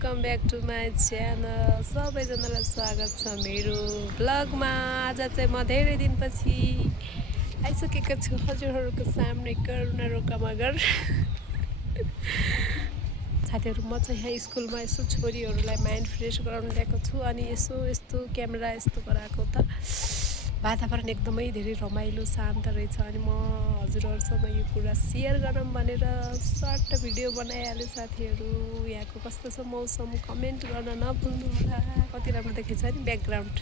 Welcome back to my channel. सबैजनालाई स्वागत छ मेरो ब्लगमा। आज चाहिँ म धेरै दिनपछि आइसकेको छु हजुरहरूको सामने करुणा रोका मगर। साथीहरू म चाहिँ यहाँ स्कुलमा यसो छोरीहरूलाई माइन्ड फ्रेस गराउन ल्याएको छु अनि यस्तो क्यामेरा यस्तो गराएको त वातावरण एकदमै धेरै रमाइलो शान्त रहेछ अनि म हजुरहरूसँग यो कुरा सेयर गरौँ भनेर सर्ट भिडियो बनाइहालेँ। साथीहरू यहाँको कस्तो छ मौसम कमेन्ट गर्न नभुल्नु होला। कति राम्रो देखेछ नि ब्याकग्राउन्ड,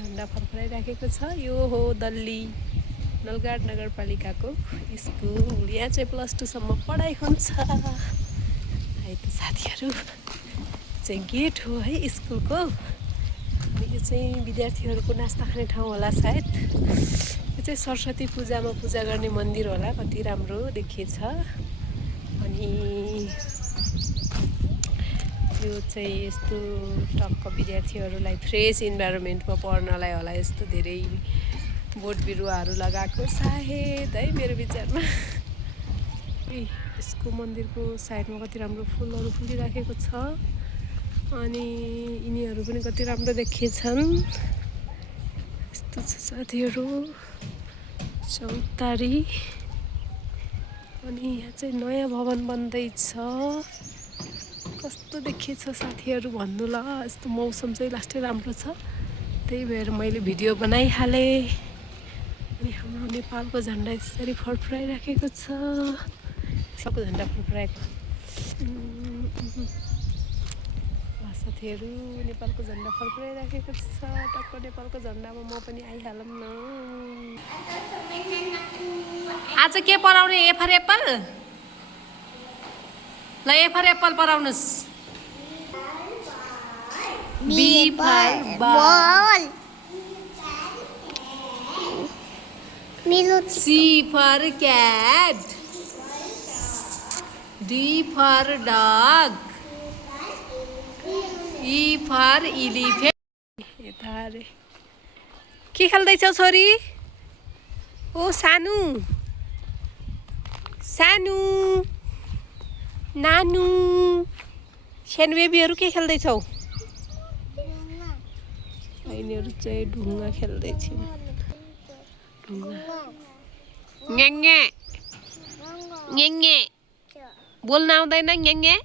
झन्डा फर्काइराखेको छ। यो हो दल्ली नलगाड नगरपालिकाको स्कुल। यहाँ चाहिँ +2 सम्म पढाइ हुन्छ है त साथीहरू। चाहिँ गेट हो है स्कुलको। यो चाहिँ विद्यार्थीहरूको नास्ता खाने ठाउँ होला सायद। यो चाहिँ सरस्वती पूजामा पूजा गर्ने मन्दिर होला। कति राम्रो देखिएछ। अनि यो चाहिँ यस्तो टक्क विद्यार्थीहरूलाई फ्रेस इन्भाइरोमेन्टमा पढ्नलाई होला यस्तो धेरै बोट बिरुवाहरू लगाएको सायद है मेरो विचारमा। यसको मन्दिरको साइडमा कति राम्रो फुलहरू फुलिराखेको छ अनि यिनीहरू पनि कति राम्रो देखिएछन्। यस्तो छ साथीहरू चौतारी। अनि यहाँ चाहिँ नयाँ भवन बन्दैछ। कस्तो देखिएछ साथीहरू भन्नु ल। यस्तो मौसम चाहिँ लास्टै राम्रो छ, त्यही भएर मैले भिडियो बनाइहालेँ। अनि हाम्रो नेपालको झन्डा यसरी फडफडाइराखेको छ। सबको झन्डा फडफडाएको साथीहरू नेपालको झन्डा फडफडाइराखेको छ। टक्क नेपालको झन्डामा म पनि आइहालौँ न। आज के पढाउने? A for apple. ल ए फर एप्पल पढाउनुहोस्। B for ball. C for cat. D for dog. E for elephant. यता अरे के खेल्दैछौ छोरी? ओ सानु सानु नानु सानो बेबीहरू के खेल्दैछौ? यिनीहरू चाहिँ ढुङ्गा खेल्दैछन्। ढुङ्गा ङ्याङे ङ्याङे बोल्न आउँदैन ङ्याङे।